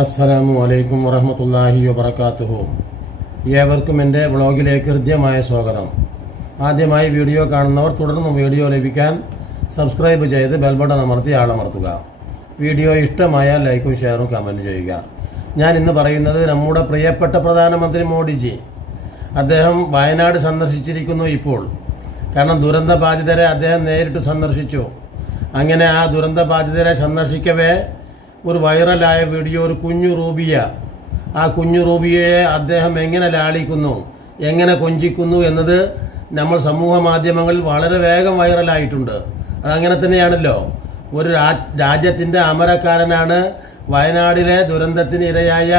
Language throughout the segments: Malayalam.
അസ്സലാമു അലൈക്കും വറഹമത്തല്ലാഹി വബർക്കാത്തുഹു ഏവർക്കും എന്റെ വ്ളോഗിലേക്ക് ഹൃദ്യമായ സ്വാഗതം. ആദ്യമായി വീഡിയോ കാണുന്നവർ തുടർന്നും വീഡിയോ ലഭിക്കാൻ സബ്സ്ക്രൈബ് ചെയ്ത് ബെൽബട്ടൺ അമർത്തി ആളമർത്തുക. വീഡിയോ ഇഷ്ടമായാൽ ലൈക്കും ഷെയറും കമന്റ് ചെയ്യുക. ഞാൻ ഇന്ന് പറയുന്നത് നമ്മുടെ പ്രിയപ്പെട്ട പ്രധാനമന്ത്രി മോഡിജി. അദ്ദേഹം വയനാട് സന്ദർശിച്ചിരിക്കുന്നു ഇപ്പോൾ. കാരണം ദുരന്ത ബാധിതരെ അദ്ദേഹം നേരിട്ട് സന്ദർശിച്ചു. അങ്ങനെ ആ ദുരന്ത ബാധിതരെ സന്ദർശിക്കവേ ഒരു വൈറലായ വീഡിയോ ഒരു കുഞ്ഞു റൂബിയ. ആ കുഞ്ഞു റൂബിയയെ അദ്ദേഹം എങ്ങനെ ലാളിക്കുന്നു? എങ്ങനെ കൊഞ്ചിക്കുന്നു എന്നത് നമ്മൾ സമൂഹ മാധ്യമങ്ങളിൽ വളരെ വേഗം വൈറലായിട്ടുണ്ട്. അതങ്ങനെ തന്നെയാണല്ലോ. ഒരു രാജ്യത്തിന്റെ അമരക്കാരനാണ് വയനാടിലെ ദുരന്തത്തിന് ഇരയായ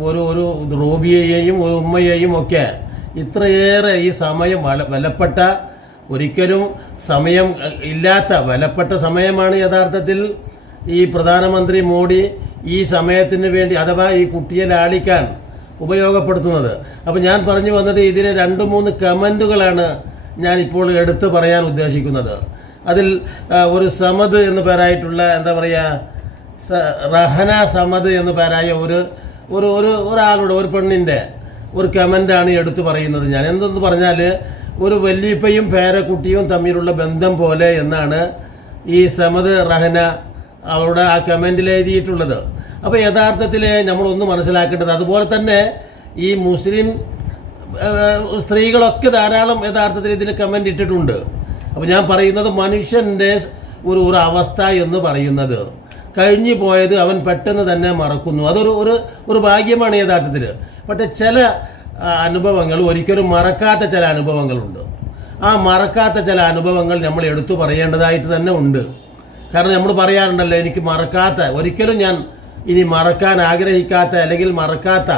ഒരു ഒരു റൂബിയെയും ഒരു ഉമ്മയെയും ഒക്കെ. ഇത്രയേറെ ഈ സമയം വല വിലപ്പെട്ട ഒരിക്കലും സമയം ഇല്ലാത്ത വിലപ്പെട്ട സമയമാണ് യഥാർത്ഥത്തിൽ. ഈ പ്രധാനമന്ത്രി മോഡി ഈ സമയത്തിന് വേണ്ടി അഥവാ ഈ കുട്ടിയെ ലാളിക്കാൻ ഉപയോഗപ്പെടുത്തുന്നത്. അപ്പോൾ ഞാൻ പറഞ്ഞു വന്നത് ഇതിന് രണ്ട് മൂന്ന് കമന്റുകളാണ് ഞാൻ ഇപ്പോൾ എടുത്തു പറയാൻ ഉദ്ദേശിക്കുന്നത്. അതിൽ ഒരു സമദ് എന്ന് പേരായിട്ടുള്ള എന്താ പറയുക റഹന സമദ് എന്ന് പേരായ ഒരു ഒരു ഒരു ഒരാളുടെ ഒരു പെണ്ണിന്റെ ഒരു കമന്റാണ് എടുത്തു പറയുന്നത് ഞാൻ. എന്തെന്ന് പറഞ്ഞാൽ ഒരു വല്യപ്പയും പേരക്കുട്ടിയും തമ്മിലുള്ള ബന്ധം പോലെ എന്നാണ് ഈ സമദ് റഹന അവരുടെ ആ കമന്റിൽ എഴുതിയിട്ടുള്ളത്. അപ്പോൾ യഥാർത്ഥത്തിൽ നമ്മളൊന്ന് മനസ്സിലാക്കേണ്ടത് അതുപോലെ തന്നെ ഈ മുസ്ലിം സ്ത്രീകളൊക്കെ ധാരാളം യഥാർത്ഥത്തിൽ ഇതിന് കമന്റ് ഇട്ടിട്ടുണ്ട്. അപ്പോൾ ഞാൻ പറയുന്നത് മനുഷ്യന്റെ ഒരു ഒരു അവസ്ഥ എന്ന് പറയുന്നത്. കഴിഞ്ഞു പോയത് അവൻ പെട്ടെന്ന് തന്നെ മറക്കുന്നു. അതൊരു ഒരു ഒരു ഭാഗ്യമാണ് യഥാർത്ഥത്തിൽ പക്ഷേ ചില അനുഭവങ്ങൾ ഒരിക്കലും മറക്കാത്ത ചില അനുഭവങ്ങളുണ്ട്. ആ മറക്കാത്ത ചില അനുഭവങ്ങൾ നമ്മൾ എടുത്തു പറയേണ്ടതായിട്ട് തന്നെ ഉണ്ട്. കാരണം നമ്മൾ പറയാറുണ്ടല്ലോ എനിക്ക് മറക്കാത്ത ഒരിക്കലും ഞാൻ ഇനി മറക്കാൻ ആഗ്രഹിക്കാത്ത അല്ലെങ്കിൽ മറക്കാത്ത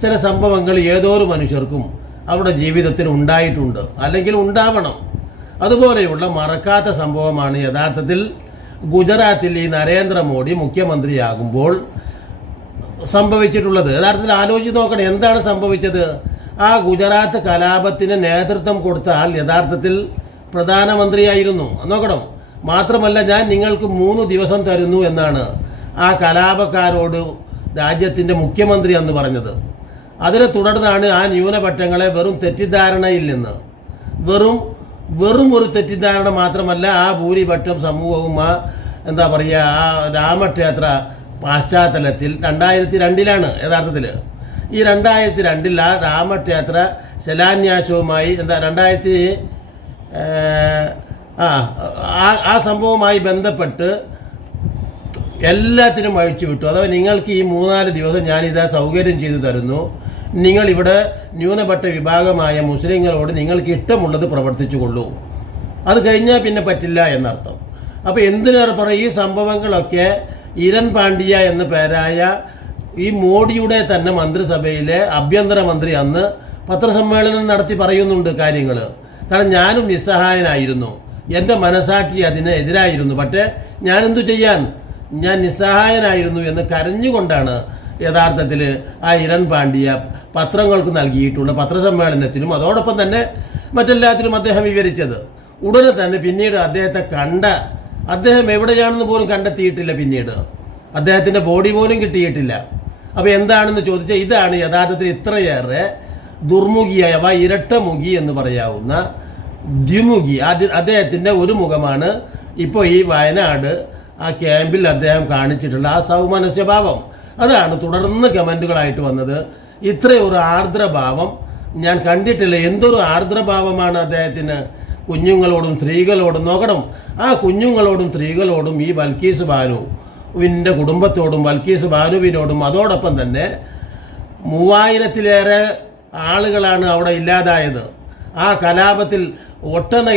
ചില സംഭവങ്ങൾ ഏതോ മനുഷ്യർക്കും അവരുടെ ജീവിതത്തിൽ ഉണ്ടായിട്ടുണ്ട് അല്ലെങ്കിൽ ഉണ്ടാവണം. അതുപോലെയുള്ള മറക്കാത്ത സംഭവമാണ് യഥാർത്ഥത്തിൽ ഗുജറാത്തിൽ ഈ നരേന്ദ്രമോദി മുഖ്യമന്ത്രിയാകുമ്പോൾ സംഭവിച്ചിട്ടുള്ളത്. യഥാർത്ഥത്തിൽ ആലോചിച്ച് നോക്കണം എന്താണ് സംഭവിച്ചത്? ആ ഗുജറാത്ത് കലാപത്തിന് നേതൃത്വം കൊടുത്ത ആൾ യഥാർത്ഥത്തിൽ പ്രധാനമന്ത്രിയായിരുന്നു. നോക്കണം. മാത്രമല്ല ഞാൻ നിങ്ങൾക്ക് മൂന്ന് ദിവസം തരുന്നു എന്നാണ് ആ കലാപക്കാരോട് രാജ്യത്തിന്റെ മുഖ്യമന്ത്രി എന്ന് പറഞ്ഞത്. അതിനെ തുടർന്നാണ് ആ ന്യൂനപക്ഷങ്ങളെ വെറും തെറ്റിദ്ധാരണയിൽ നിന്ന് വെറും വെറും ഒരു തെറ്റിദ്ധാരണ മാത്രമല്ല ആ ഭൂരിപക്ഷം സമൂഹവും ആ എന്താ പറയുക ആ രാമക്ഷേത്ര പാശ്ചാത്തലത്തിൽ രണ്ടായിരത്തി രണ്ടിലാണ് യഥാർത്ഥത്തിൽ ഈ രണ്ടായിരത്തി രണ്ടിൽ ആ രാമക്ഷേത്ര ശിലാന്യാസവുമായി എന്താ രണ്ടായിരത്തി ആ സംഭവവുമായി ബന്ധപ്പെട്ട് എല്ലാത്തിനും അഴിച്ചു വിട്ടു. അഥവാ നിങ്ങൾക്ക് ഈ മൂന്നാൽ ദിവസം ഞാനിത് സൗകര്യം ചെയ്തു തരുന്നു. നിങ്ങളിവിടെ ന്യൂനപക്ഷ വിഭാഗമായ മുസ്ലിങ്ങളോട് നിങ്ങൾക്ക് ഇഷ്ടമുള്ളത് പ്രവർത്തിച്ചു കൊള്ളൂ അത് കഴിഞ്ഞാൽ പിന്നെ പറ്റില്ല എന്നർത്ഥം. അപ്പോൾ എന്തിനേറെ പറയും ഈ സംഭവങ്ങളൊക്കെ ഇരൺ പാണ്ഡ്യ എന്ന പേരായ ഈ മോഡിയുടെ തന്നെ മന്ത്രിസഭയിലെ ആഭ്യന്തരമന്ത്രി അന്ന് പത്രസമ്മേളനം നടത്തി പറയുന്നുണ്ട് കാര്യങ്ങൾ കാരണം ഞാനും നിസ്സഹായനായിരുന്നു. എന്റെ മനസാക്ഷി അതിന് എതിരായിരുന്നു. പക്ഷേ ഞാനെന്തു ചെയ്യാൻ? ഞാൻ നിസ്സഹായനായിരുന്നു എന്ന് കരഞ്ഞുകൊണ്ടാണ് യഥാർത്ഥത്തിൽ ആ ഇരൺ പാണ്ഡ്യ പത്രങ്ങൾക്ക് നൽകിയിട്ടുള്ള പത്രസമ്മേളനത്തിലും അതോടൊപ്പം തന്നെ മറ്റെല്ലാത്തിലും അദ്ദേഹം വിവരിച്ചത്. ഉടനെ തന്നെ പിന്നീട് അദ്ദേഹത്തെ കണ്ട അദ്ദേഹം എവിടെയാണെന്ന് പോലും കണ്ടെത്തിയിട്ടില്ല പിന്നീട്. അദ്ദേഹത്തിന്റെ ബോഡി പോലും കിട്ടിയിട്ടില്ല. അപ്പോൾ എന്താണെന്ന് ചോദിച്ചാൽ ഇതാണ് യഥാർത്ഥത്തിൽ ഇത്രയേറെ ദുർമുഖിയായ ഇരട്ടമുഖി എന്ന് പറയാവുന്ന ദ്വിമുഖി. അത് അദ്ദേഹത്തിന്റെ ഒരു മുഖമാണ് ഇപ്പോൾ ഈ വയനാട് ആ ക്യാമ്പിൽ അദ്ദേഹം കാണിച്ചിട്ടുള്ള ആ സൗമനസ്യഭാവം. അതാണ് തുടർന്ന് കമന്റുകളായിട്ട് വന്നത്. ഇത്രയൊരു ആർദ്രഭാവം. ഞാൻ കണ്ടിട്ടില്ല എന്തൊരു ആർദ്രഭാവമാണ് അദ്ദേഹത്തിന്? കുഞ്ഞുങ്ങളോടും സ്ത്രീകളോടും നോക്കണം. ആ കുഞ്ഞുങ്ങളോടും സ്ത്രീകളോടും ഈ ബൽക്കീസ് ബാനുവിന്റെ കുടുംബത്തോടും ബൽക്കീസ് ബാനുവിനോടും അതോടൊപ്പം തന്നെ മൂവായിരത്തിലേറെ ആളുകളാണ് അവിടെ ഇല്ലാതായത്. ആ കലാപത്തിൽ ഒട്ടന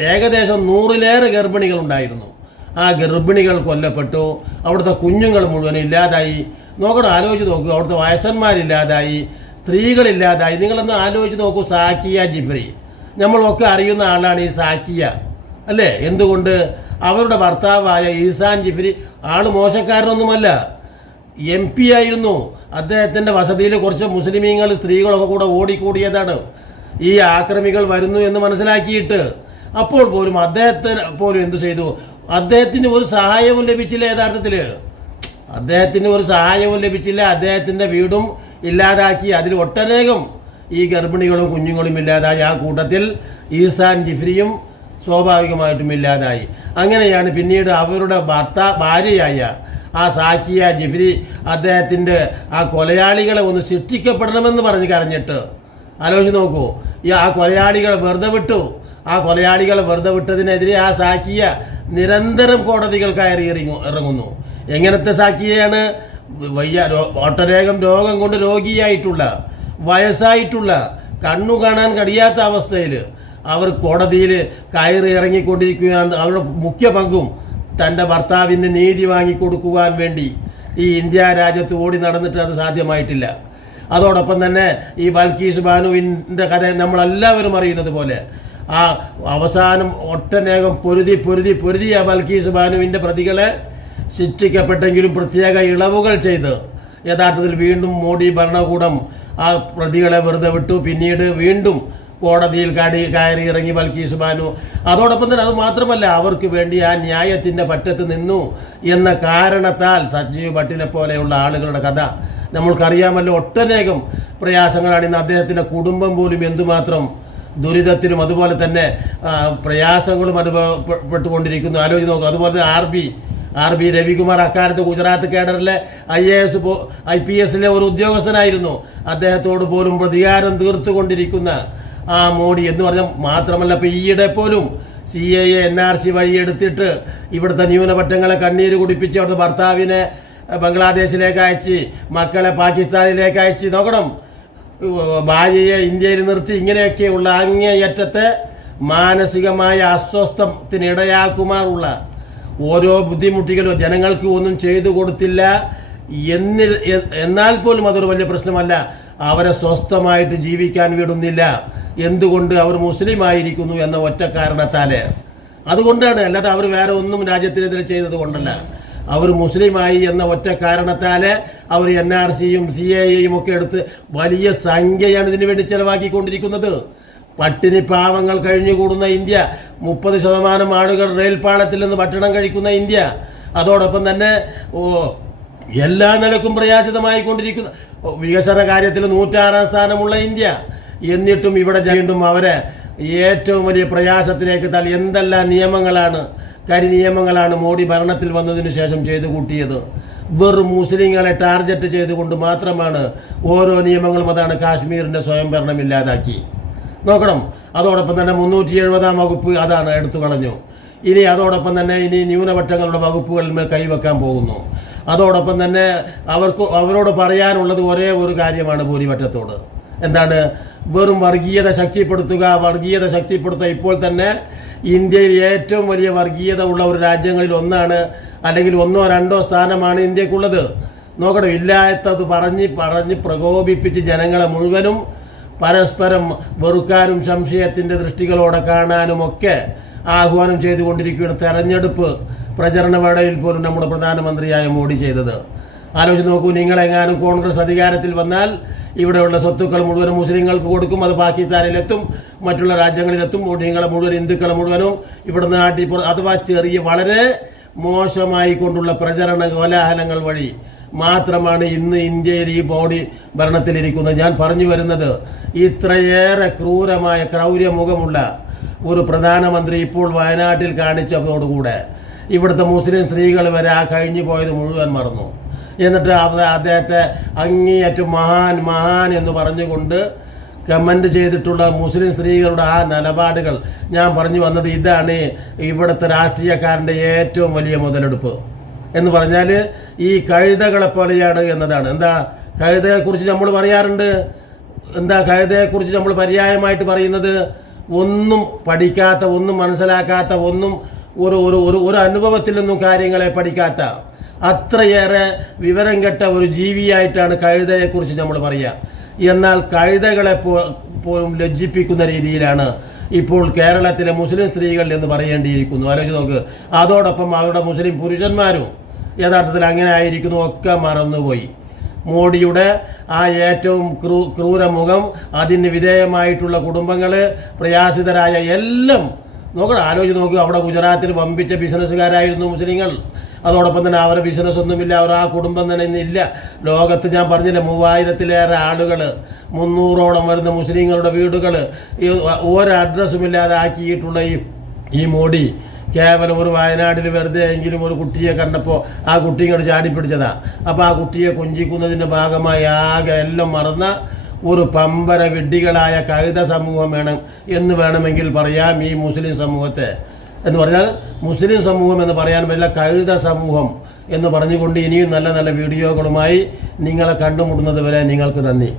ഏകദേശം നൂറിലേറെ ഗർഭിണികൾ ഉണ്ടായിരുന്നു ആ ഗർഭിണികൾ കൊല്ലപ്പെട്ടു. അവിടുത്തെ കുഞ്ഞുങ്ങൾ മുഴുവൻ ഇല്ലാതായി. നോക്കണം ആലോചിച്ച് നോക്കൂ. അവിടുത്തെ വയസ്സന്മാരില്ലാതായി. സ്ത്രീകളില്ലാതായി. നിങ്ങളൊന്ന് ആലോചിച്ച് നോക്കൂ സാക്കിയ ജിഫ്രി. നമ്മളൊക്കെ അറിയുന്ന ആളാണ് ഈ സാക്കിയ അല്ലേ? എന്തുകൊണ്ട്? അവരുടെ ഭർത്താവായ ഈസാൻ ജിഫ്രി ആൾ മോശക്കാരനൊന്നുമല്ല. എം പി ആയിരുന്നു. അദ്ദേഹത്തിന്റെ വസതിയിൽ കുറച്ച് മുസ്ലിമീങ്ങൾ സ്ത്രീകളൊക്കെ കൂടെ ഓടിക്കൂടിയതാണ്. ഈ ആക്രമികൾ വരുന്നു എന്ന് മനസ്സിലാക്കിയിട്ട് അപ്പോൾ പോലും അദ്ദേഹത്തിന് പോലും എന്തു ചെയ്തു? അദ്ദേഹത്തിന് ഒരു സഹായവും ലഭിച്ചില്ല യഥാർത്ഥത്തിൽ. അദ്ദേഹത്തിന് ഒരു സഹായവും ലഭിച്ചില്ല. അദ്ദേഹത്തിന്റെ വീടും ഇല്ലാതാക്കി. അതിൽ ഒട്ടനേകം ഈ ഗർഭിണികളും കുഞ്ഞുങ്ങളും ഇല്ലാതായി. ആ കൂട്ടത്തിൽ ഈസാൻ ജിഫ്രിയും സ്വാഭാവികമായിട്ടും ഇല്ലാതായി. അങ്ങനെയാണ് പിന്നീട് അവരുടെ ഭർത്ത ഭാര്യയായ ആ സാക്കിയ ജിഫ്രി അദ്ദേഹത്തിന്റെ ആ കൊലയാളികളെ ഒന്ന് ശിക്ഷിക്കപ്പെടണമെന്ന് പറഞ്ഞ് കരഞ്ഞിട്ട്. ആലോചിച്ച് നോക്കൂ. ഈ ആ കൊലയാളികളെ വെറുതെ വിട്ടു. ആ കൊലയാളികളെ വെറുതെ വിട്ടതിനെതിരെ ആ സാക്കിയ നിരന്തരം കോടതികൾ കയറി ഇറങ്ങു ഇറങ്ങുന്നു. എങ്ങനത്തെ സാക്കിയാണ് വയ്യ ഒട്ടനേകം രോഗം കൊണ്ട് രോഗിയായിട്ടുള്ള വയസ്സായിട്ടുള്ള കണ്ണു കാണാൻ കഴിയാത്ത അവസ്ഥയിൽ അവർ കോടതിയിൽ കയറി ഇറങ്ങിക്കൊണ്ടിരിക്കുകയാണ്. അവരുടെ മുഖ്യ പങ്കും തന്റെ ഭർത്താവിന് നീതി വാങ്ങിക്കൊടുക്കുവാൻ വേണ്ടി ഈ ഇന്ത്യ രാജ്യത്ത് ഓടി നടന്നിട്ട് അത് സാധ്യമായിട്ടില്ല. അതോടൊപ്പം തന്നെ ഈ ബൽക്കീസ് ബാനുവിന്റെ കഥ നമ്മളെല്ലാവരും അറിയുന്നത് പോലെ. ആ അവസാനം ഒട്ടനേകം പൊരുതി പൊരുതി പൊരുതി ആ ബൽക്കീസ് ബാനുവിന്റെ പ്രതികളെ ശിക്ഷിക്കപ്പെട്ടെങ്കിലും പ്രത്യേക ഇളവുകൾ ചെയ്ത് യഥാർത്ഥത്തിൽ വീണ്ടും മോഡി ഭരണകൂടം ആ പ്രതികളെ വെറുതെ വിട്ടു. പിന്നീട് വീണ്ടും കോടതിയിൽ കാടി കയറി ഇറങ്ങി ബൽക്കീസ് ബാനു അതോടൊപ്പം തന്നെ അത് മാത്രമല്ല അവർക്ക് വേണ്ടി ആ ന്യായത്തിന്റെ പറ്റത്ത് നിന്നു എന്ന കാരണത്താൽ സജീവ് ഭട്ടിനെ പോലെയുള്ള ആളുകളുടെ കഥ നമ്മൾക്കറിയാമല്ലോ ഒട്ടനേകം പ്രയാസങ്ങളാണ് ഇന്ന് അദ്ദേഹത്തിന്റെ കുടുംബം പോലും എന്തുമാത്രം ദുരിതത്തിലും അതുപോലെ തന്നെ പ്രയാസങ്ങളും അനുഭവപ്പെട്ടുകൊണ്ടിരിക്കുന്നു. ആലോചിച്ച് നോക്കുക അതുപോലെ തന്നെ R B R B Ravikumar അക്കാലത്ത് Gujarat കേഡറിലെ I A S I P എസിലെ ഒരു ഉദ്യോഗസ്ഥനായിരുന്നു. അദ്ദേഹത്തോട് പോലും പ്രതികാരം തീർത്തുകൊണ്ടിരിക്കുന്ന ആ മോഡി എന്ന് പറഞ്ഞാൽ മാത്രമല്ല ഇപ്പോൾ ഈയിടെ പോലും C A N R C വഴി എടുത്തിട്ട് ഇവിടുത്തെ ന്യൂനപക്ഷങ്ങളെ കണ്ണീര് കുടിപ്പിച്ച് അവിടുത്തെ ഭർത്താവിനെ ബംഗ്ലാദേശിലേക്ക് അയച്ച് മക്കളെ പാകിസ്ഥാനിലേക്ക് അയച്ച് നോക്കണം. ഭാര്യയെ ഇന്ത്യയിൽ നിർത്തി ഇങ്ങനെയൊക്കെയുള്ള അങ്ങേയറ്റത്തെ മാനസികമായ അസ്വസ്ഥത്തിനിടയാക്കുമാറുള്ള ഓരോ ബുദ്ധിമുട്ടികളും ജനങ്ങൾക്ക് ഒന്നും ചെയ്തു കൊടുത്തില്ല. എന്നി എന്നാൽ പോലും അതൊരു വലിയ പ്രശ്നമല്ല. അവരെ സ്വസ്ഥമായിട്ട് ജീവിക്കാൻ വിടുന്നില്ല. എന്തുകൊണ്ട് അവർ മുസ്ലിം ആയിരിക്കുന്നു എന്ന ഒറ്റ കാരണത്താൽ. അതുകൊണ്ടാണ് അല്ലാതെ അവർ വേറെ ഒന്നും രാജ്യത്തിനെതിരെ ചെയ്തത് കൊണ്ടല്ല. അവർ മുസ്ലിമായി എന്ന ഒറ്റ കാരണത്താൽ അവർ എൻ ആർ സിയും സി എ എയും ഒക്കെ എടുത്ത് വലിയ സംഖ്യയാണ് ഇതിനു വേണ്ടി ചെലവാക്കിക്കൊണ്ടിരിക്കുന്നത്. പട്ടിണി പാവങ്ങൾ കഴിഞ്ഞുകൂടുന്ന ഇന്ത്യ മുപ്പത് ശതമാനം ആളുകൾ റെയിൽപാളത്തിൽ നിന്ന് ഭക്ഷണം കഴിക്കുന്ന ഇന്ത്യ. അതോടൊപ്പം തന്നെ എല്ലാ നിലക്കും പ്രയാസിതമായി കൊണ്ടിരിക്കുന്ന വികസന കാര്യത്തിൽ നൂറ്റാറാം സ്ഥാനമുള്ള ഇന്ത്യ. എന്നിട്ടും ഇവിടെ വീണ്ടും അവരെ ഏറ്റവും വലിയ പ്രയാസത്തിലേക്ക് തള്ളി. എന്തെല്ലാം നിയമങ്ങളാണ് കരി നിയമങ്ങളാണ് മോഡി ഭരണത്തിൽ വന്നതിനു ശേഷം ചെയ്തു കൂട്ടിയത്. വെറും മുസ്ലിങ്ങളെ ടാർഗറ്റ് ചെയ്തുകൊണ്ട് മാത്രമാണ് ഓരോ നിയമങ്ങളും അതാണ് കാശ്മീരിന്റെ സ്വയംഭരണം ഇല്ലാതാക്കി. നോക്കണം അതോടൊപ്പം തന്നെ മുന്നൂറ്റി എഴുപതാം വകുപ്പ് അതാണ് എടുത്തു കളഞ്ഞു. ഇനി അതോടൊപ്പം തന്നെ ഇനി ന്യൂനപക്ഷങ്ങളുടെ വകുപ്പുകളിൽ മേൽ കൈവെക്കാൻ പോകുന്നു. അതോടൊപ്പം തന്നെ അവർക്ക് അവരോട് പറയാനുള്ളത് ഒരേ ഒരു കാര്യമാണ് ഭൂരിപക്ഷത്തോട്. എന്താണ്? വെറും വർഗീയത ശക്തിപ്പെടുത്തുക വർഗീയത ശക്തിപ്പെടുത്തുക ഇപ്പോൾ തന്നെ ഇന്ത്യയിൽ ഏറ്റവും വലിയ വർഗീയത ഉള്ള ഒരു രാജ്യങ്ങളിൽ ഒന്നാണ് അല്ലെങ്കിൽ ഒന്നോ രണ്ടോ സ്ഥാനമാണ് ഇന്ത്യക്കുള്ളത്. നോക്കണം ഇല്ലാത്തത് പറഞ്ഞ് പറഞ്ഞ് പ്രകോപിപ്പിച്ച് ജനങ്ങളെ മുഴുവനും പരസ്പരം വെറുക്കാനും സംശയത്തിന്റെ ദൃഷ്ടികളോടെ കാണാനുമൊക്കെ ആഹ്വാനം ചെയ്തുകൊണ്ടിരിക്കുകയാണ് തെരഞ്ഞെടുപ്പ് പ്രചരണ വേളയിൽ പോലും നമ്മുടെ പ്രധാനമന്ത്രിയായ മോഡി ചെയ്തത്. ആലോചിച്ച് നോക്കൂ നിങ്ങളെങ്ങാനും കോൺഗ്രസ് അധികാരത്തിൽ വന്നാൽ ഇവിടെയുള്ള സ്വത്തുക്കൾ മുഴുവനും മുസ്ലിങ്ങൾക്ക് കൊടുക്കും അത് പാകിസ്ഥാനിലെത്തും മറ്റുള്ള രാജ്യങ്ങളിലെത്തും നിങ്ങളെ മുഴുവൻ ഹിന്ദുക്കളെ മുഴുവനും ഇവിടെ നാട്ടിൽ അഥവാ ചെറിയ വളരെ മോശമായി കൊണ്ടുള്ള പ്രചരണ കോലാഹലങ്ങൾ വഴി മാത്രമാണ് ഇന്ന് ഇന്ത്യയിൽ ഈ ബോഡി ഭരണത്തിലിരിക്കുന്നത്. ഞാൻ പറഞ്ഞു വരുന്നത് ഇത്രയേറെ ക്രൂരമായ ക്രൗര്യമുഖമുള്ള ഒരു പ്രധാനമന്ത്രി ഇപ്പോൾ വയനാട്ടിൽ കാണിച്ചതോടുകൂടെ ഇവിടുത്തെ മുസ്ലിം സ്ത്രീകൾ വരെ ആ കഴിഞ്ഞു പോയത് മുഴുവൻ മറന്നു. എന്നിട്ട് അദ്ദേഹത്തെ അങ്ങേയറ്റം മഹാൻ മഹാൻ എന്ന് പറഞ്ഞുകൊണ്ട് കമന്റ് ചെയ്തിട്ടുള്ള മുസ്ലിം സ്ത്രീകളുടെ ആ നിലപാടുകൾ ഞാൻ പറഞ്ഞു വന്നത് ഇതാണ് ഇവിടുത്തെ രാഷ്ട്രീയക്കാരന്റെ ഏറ്റവും വലിയ മുതലെടുപ്പ്. എന്ന് പറഞ്ഞാൽ ഈ കഴുതകളെ പോലെയാണ് എന്നതാണ്. എന്താ കഴുതയെക്കുറിച്ച് നമ്മൾ പറയാറുണ്ട്? എന്താ കഴുതയെക്കുറിച്ച് നമ്മൾ പര്യായമായിട്ട് പറയുന്നത്? ഒന്നും പഠിക്കാത്ത ഒന്നും മനസ്സിലാക്കാത്ത ഒന്നും ഒരു ഒരു ഒരു അനുഭവത്തിൽ നിന്നും കാര്യങ്ങളെ പഠിക്കാത്ത അത്രയേറെ വിവരം കെട്ട ഒരു ജീവിയായിട്ടാണ് കഴുതയെക്കുറിച്ച് നമ്മൾ പറയുക. എന്നാൽ കഴുതകളെ പോലും ലജ്ജിപ്പിക്കുന്ന രീതിയിലാണ് ഇപ്പോൾ കേരളത്തിലെ മുസ്ലിം സ്ത്രീകൾ എന്ന് പറയേണ്ടിയിരിക്കുന്നു. ആലോചിച്ച് നോക്ക്. അതോടൊപ്പം അവരുടെ മുസ്ലിം പുരുഷന്മാരും യഥാർത്ഥത്തിൽ അങ്ങനെ ആയിരിക്കുന്നു ഒക്കെ മറന്നുപോയി. മോഡിയുടെ ആ ഏറ്റവും ക്രൂ ക്രൂരമുഖം അതിന് വിധേയമായിട്ടുള്ള കുടുംബങ്ങൾ പ്രയാസിതരായ എല്ലാം നോക്കണം ആലോചിച്ച് നോക്കുക അവിടെ ഗുജറാത്തിൽ വമ്പിച്ച ബിസിനസ്സുകാരായിരുന്നു മുസ്ലിങ്ങൾ. അതോടൊപ്പം തന്നെ അവരുടെ ബിസിനസ് ഒന്നുമില്ല അവർ ആ കുടുംബം തന്നെ ഇന്നില്ല ലോകത്ത് ഞാൻ പറഞ്ഞില്ല മൂവായിരത്തിലേറെ ആളുകൾ മുന്നൂറോളം വരുന്ന മുസ്ലിങ്ങളുടെ വീടുകൾ ഈ ഒരു അഡ്രസ്സുമില്ലാതെ ആക്കിയിട്ടുള്ള ഈ ഈ മോഡി കേവലം ഒരു വയനാട്ടിൽ വെറുതെ എങ്കിലും ഒരു കുട്ടിയെ കണ്ടപ്പോൾ ആ കുട്ടി ഇങ്ങോട്ട് ചാടിപ്പിടിച്ചതാ. അപ്പോൾ ആ കുട്ടിയെ കൊഞ്ചിക്കുന്നതിന്റെ ഭാഗമായി ആകെ എല്ലാം മറന്ന ഒരു പമ്പര വിഡ്ഢികളായ കഴുത സമൂഹം വേണം എന്ന് വേണമെങ്കിൽ പറയാം ഈ മുസ്ലിം സമൂഹത്തെ. എന്ന് പറഞ്ഞാൽ മുസ്ലിം സമൂഹം എന്ന് പറയാൻ പറ്റില്ല കഴുത സമൂഹം എന്ന് പറഞ്ഞുകൊണ്ട് ഇനിയും നല്ല നല്ല വീഡിയോകളുമായി നിങ്ങളെ കണ്ടുമുട്ടുന്നത് വരെ നിങ്ങൾക്ക് നന്ദി.